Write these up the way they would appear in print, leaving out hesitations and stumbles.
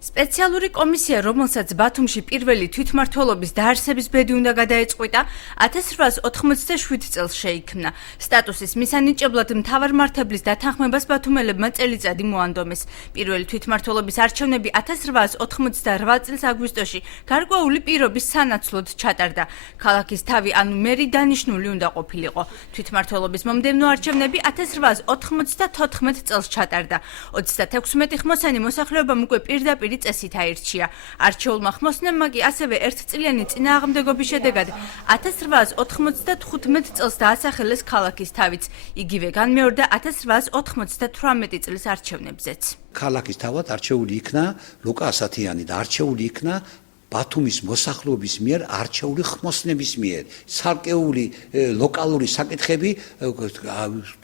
სპეციალური კომისია, რომელსაც ბათუმში პირველი თვითმმართველობის დაარსების ბედი უნდა გადაეწყვიტა, 1887 წელს შეიქმნა. სტატუსის მისანიჭებლად მთავარმართებლის დათანხმებას ბათუმელებმა წელიწადი მოანდომეს. პირველი თვითმმართველობის არჩევნები 1888 წლის აგვისტოში გარკვეული პირობის სანაცვლოდ ჩატარდა. ქალაქის თავი, ანუ მერი დანიშნული უნდა ყოფილიყო. თვითმმართველობის მომდევნო არჩევნები 1894 წელს ჩატარდა. 36 ხმოსანი მოსახლეობამ უკვე პირდაპირ წესით აირჩია. არჩეულმა ხმოსნებმა კი ასევე ერთწლიანი წინააღმდეგობის შედეგად 1895 წელს დაასახელეს ქალაქის თავიც. იგივე განმეორდა 1898 წლის არჩევნებზეც. ქალაქის თავად არჩეული იქნა ლუკა ასათიანი და არჩეული იქნა ბათუმის მოსახლეობის მიერ არჩეული ხმოსნების მიერ. ცალკეული ლოკალური საკითხები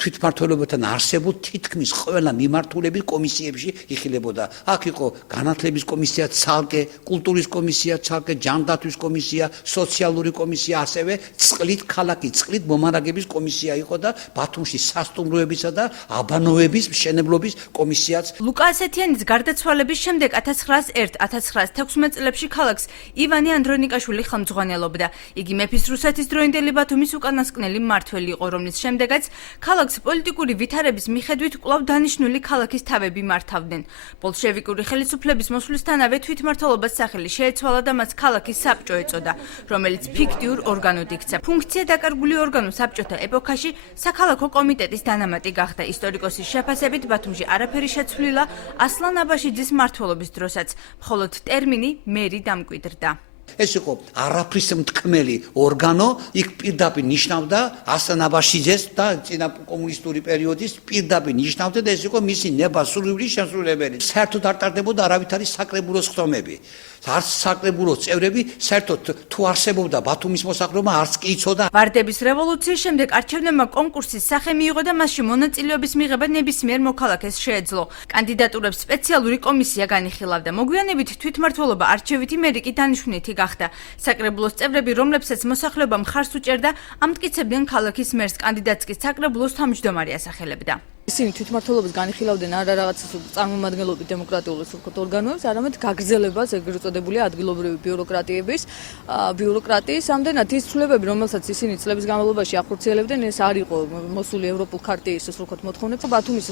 თვითმმართველობასთან არსებულ თითქმის ყველა მიმართულების კომისიებში იხილებოდა. აქ იყო განათლების კომისია, ცალკე კულტურის კომისია, ცალკე ჯანდაცვის კომისია, სოციალური კომისია, ასევე წყლით ქალაქი, წყლით მომარაგების კომისია იყო და ბათუმში სასტუმროებისა და აბანოების მშენებლობის კომისიაც. ლუკა ასათიანის გარდაცვალების შემდეგ 1901-1916 წლებში ქალაქს ივანე ანდრონიკაშვილი ხელმძღვანელობდა. იგი მეფის რუსეთის დროინდელი ბათუმის უკანასკნელი მმართველი იყო, რომლის შემდეგაც ქალაქს პოლიტიკური ვითარების მიხედვით კვლავ დანიშნული ქალაქის თავები მართავდნენ. ბოლშევიკური ხელისუფლების მოსვლისთანავე თვითმმართველობას სახელი შეეცვალა და მას ქალაქის საბჭო ეწოდა, რომელიც ფიქტიურ ორგანოდ იქცა. ფუნქცია დაკარგული ორგანო საბჭოთა ეპოქაში საქალაქო კომიტეტის დანამატი გახდა. ისტორიკოსის შეფასებით ბათუმში არაფერი შეცვლილა ასლან აბაშიძის მმართველობის დროსაც, მხოლოდ ტერმინი მერი დამკვიდრდა. ეს იყო არაფრის მთქმელი ორგანო, იქ პირდაპირ ნიშნავდა ასლან აბაშიძეს და წინა კომუნისტური პერიოდის პირდაპირ ნიშნავდა და ეს იყო მისი ნება-სრულივლის შემსრულებელი. საერთოდ არ ტარდებოდა არავითარი საკრებულოს ხდომები. არც საკრებულოს წევრები საერთოდ თუ არსებობდა ბათუმის მოსახლეობა არც კი იცოდა. ვარდების რევოლუციის შემდეგ არჩევნებმა კონკურსის სახე მიიღო და მასში მონაწილეობის მიღება ნებისმიერ მოქალაქეს შეეძლო. კანდიდატურებს სპეციალური კომისია განიხილავდა. მოგვიანებით თვითმმართველობა არჩევითი მერი კი დანიშნვითი გახდა. საკრებულოს წევრები, რომლებსაც მოსახლეობა მხარს უჭერდა, ამტკიცებდნენ ქალაქის მერს, კანდიდატს კი საკრებულოს თავმჯდომარე ასახელებდა. ისინი თვითმმართველობას განიხილავდნენ არა რაღაც წარმომადგენლობით დემოკრატიული ორგანოებს, არამედ გაგრძელებას ეგრეთ წოდებული ადგილობრივი ბიუროკრატიის. ამდენად ის ცვლილებები, რომელსაც ისინი წლების განმავლობაში ახორციელებდნენ, ეს არ იყო მოსული ევროპულ ხარტიის მოთხოვნებთან. ბათუმის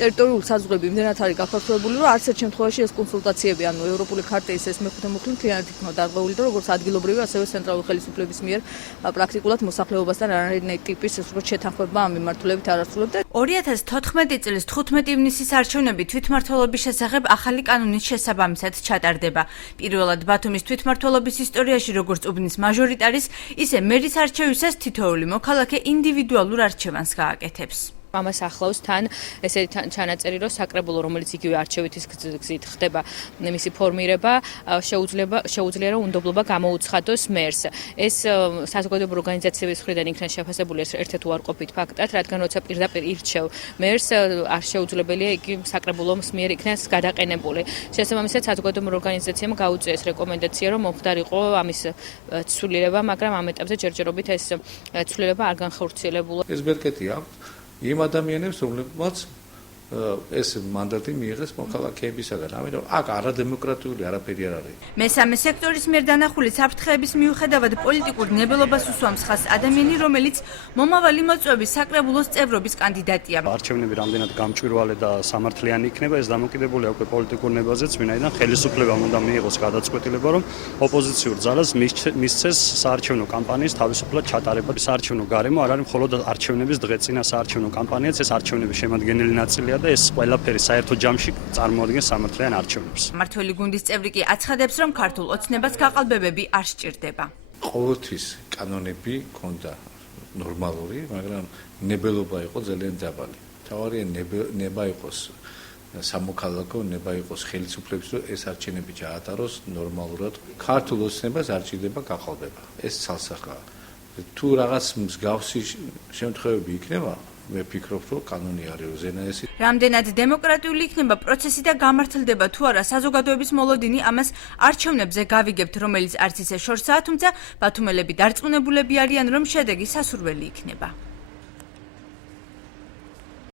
ტერიტორიული საზღვრები იმდენად არის გაფართოებული, რომ არც ერთ შემთხვევაში ეს კონსულტაციები, ანუ ევროპული ხარტიის ეს მეხუთე მუხლი მთლიანად იქნა დარღვეული და როგორც ადგილობრივი, ასევე ცენტრალური ხელისუფლების მიერ პრაქტიკულად მოსახლეობასთან არანაირი ტიპის შეთანხმება ამ მიმართულებით არ ასრულებდა. 2014 წლის 15 ივნისის არჩევნები თვითმმართველობის შესახებ ახალი კანონის შესაბამისად ჩატარდება. პირველად ბათუმის თვითმმართველობის ისტორიაში როგორც უბნის მაჟორიტარის, ისე მერის არჩევისას თითოეული მოქალაქე ინდივიდუალურ არჩევანს გააკეთებს. ამას ახლავს თან ესეთი ჩანაწერი, რომ საკრებულო, რომელიც იგივე არჩევითის გზით ხდება მისი ფორმირება, შეუძლია რომ უნდობლობა გამოუცხადოს მერს. ეს საზოგადოებრივი ორგანიზაციების მხრიდან იქნა შეფასებული ერთ-ერთ უარყოფით ფაქტად, რადგან როცა პირდაპირ ირჩევ მერს, არ შეუძლებელია იგი საკრებულოს მიერ იქნას გადაყენებული. შესაბამისად, საზოგადოებრივი ორგანიზაციამ გაუწია რეკომენდაცია, რომ მომხდარიყო ამის ცვლილება, მაგრამ ამ ეტაპზე ჯერჯერობით ეს ცვლილება არ განხორციელებულა. ეს ბერკეტია იმ ადამიანებს, რომლებმაც ეს მანდატი მიიღეს მოქალაქეებისაგან. ამიტომ აქ არადემოკრატიული არაფერი არ არის. მესამე სექტორის მიერ დანახული საფრთხეების მიუხედავად პოლიტიკურ ნებელობას უსვამს ხაზს ადამიანი, რომელიც მომავალი მოწვევის საკრებულოს წევრობის კანდიდატია. არჩევნები რამდენად გამჭვირვალე და სამართლიანი იქნება, ეს დამოკიდებულია უკვე პოლიტიკურ ნებაზეც, ვინაიდან ხელისუფლებამ უნდა მიიღოს გადაწყვეტილება, რომ ოპოზიციურ ძალას მისცეს საარჩევნო კამპანიის თავისუფლად ჩატარება. საარჩევნო გარემო არ არის მხოლოდ არჩევნების დღეწინა საარჩევნო კამპანიაც, ეს არჩევნების შემადგენელი ნაწილია და ეს ყველაფერი საერთო ჯამში წარმოადგენს სამართლიან არჩევნებს. მმართველი გუნდის წევრი კი აცხადებს, რომ ქართულ ოცნებას გაყალბებები არ სჭირდება. ყოველთვის კანონები ჰქონდა ნორმალური, მაგრამ ნებელობა იყო ძალიან დაბალი. თავარია ნება იყოს სამოქალაქო, ნება იყოს ხელისუფლების, რომ ეს არჩევნები ჩაატაროს ნორმალურად. ქართულ ოცნებას არ სჭირდება გაყალბება. ეს ცალსახაა. თუ რაღაც მსგავსი შემთხვევები იქნება, მე ვფიქრობ, რომ კანონი არის უზენაესი. რამდენად დემოკრატიული იქნება პროცესი და გამართლდება თუ არა საზოგადოების მოლოდინი, ამას არჩევნებზე გავიგებთ, რომელიც არც ისე შორსაა, თუმცა ბათუმელები დარწმუნებულები არიან, რომ შედეგი სასურველი იქნება.